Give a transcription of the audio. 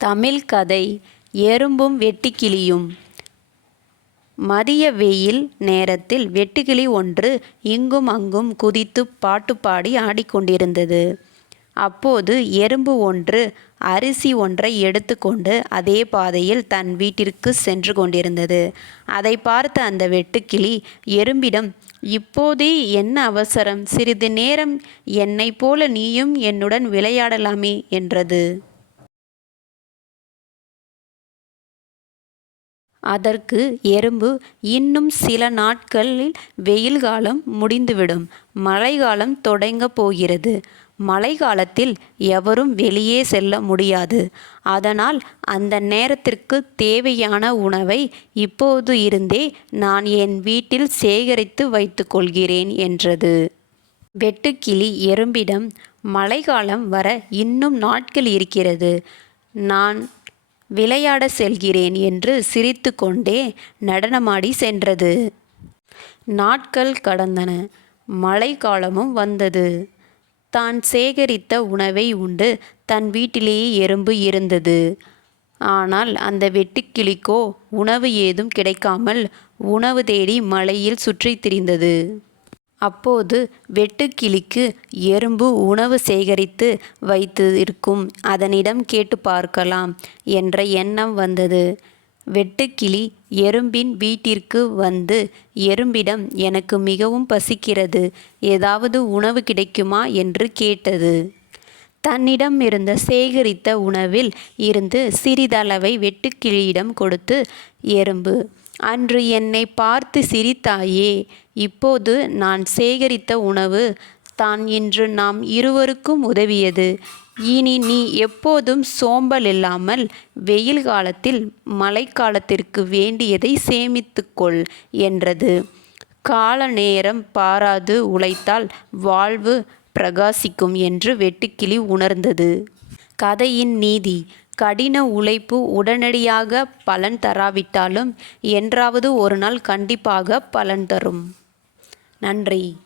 தமிழ் கதை எறும்பும் வெட்டுக்கிளியும் மதிய வெயில் நேரத்தில் வெட்டுக்கிளி ஒன்று இங்கும் அங்கும் குதித்துப் பாட்டு பாடி ஆடிக்கொண்டிருந்தது. அப்போது எறும்பு ஒன்று அரிசி ஒன்றை எடுத்துக்கொண்டு அதே பாதையில் தன் வீட்டிற்குச் சென்று கொண்டிருந்தது. அதைப் பார்த்த அந்த வெட்டுக்கிளி எறும்பிடம் இப்போதே என்ன அவசரம் சிறிது நேரம் என்னைப் போல நீயும் என்னுடன் விளையாடலாமே என்றது. அதற்கு எறும்பு இன்னும் சில நாட்களில் வெயில் காலம் முடிந்துவிடும் மழைக்காலம் தொடங்கப் போகிறது. மழைக்காலத்தில் எவரும் வெளியே செல்ல முடியாது. அதனால் அந்த நேரத்திற்கு தேவையான உணவை இப்போது இருந்தே நான் என் வீட்டில் சேகரித்து வைத்துக்கொள்கிறேன் என்றது. வெட்டுக்கிளி எறும்பிடம் மழைக்காலம் வர இன்னும் நாட்கள் இருக்கிறது. நான் விளையாட செல்கிறேன் என்று சிரித்து கொண்டே நடனமாடி சென்றது. நாட்கள் கடந்தன. மழைக்காலமும் வந்தது. தான் சேகரித்த உணவை உண்டு தன் வீட்டிலேயே எறும்பு இருந்தது. ஆனால் அந்த வெட்டுக்கிளிக்கோ உணவு ஏதும் கிடைக்காமல் உணவு தேடி மழையில் சுற்றித் திரிந்தது. அப்போது வெட்டுக்கிளிக்கு எறும்பு உணவு சேகரித்து வைத்திருக்கும் அதனிடம் கேட்டு பார்க்கலாம் என்ற எண்ணம் வந்தது. வெட்டுக்கிளி எறும்பின் வீட்டிற்கு வந்து எறும்பிடம் எனக்கு மிகவும் பசிக்கிறது ஏதாவது உணவு கிடைக்குமா என்று கேட்டது. தன்னிடம் இருந்த சேகரித்த உணவில் இருந்து சிறிதளவை வெட்டுக்கிளியிடம் கொடுத்து எறும்பு அன்று என்னை பார்த்து சிரித்தாயே. இப்போது நான் சேகரித்த உணவு தான் இன்று நாம் இருவருக்கும் உதவியது. இனி நீ எப்போதும் சோம்பல் இல்லாமல் வெயில் காலத்தில் மழைக்காலத்திற்கு வேண்டியதை சேமித்துக்கொள் என்றது. கால நேரம் பாராது உழைத்தால் வாழ்வு பிரகாசிக்கும் என்று வெட்டுக்கிளி உணர்ந்தது. கதையின் நீதி கடின உழைப்பு உடனடியாக பலன் தராவிட்டாலும் என்றாவது ஒரு நாள் கண்டிப்பாக பலன் தரும். நன்றி.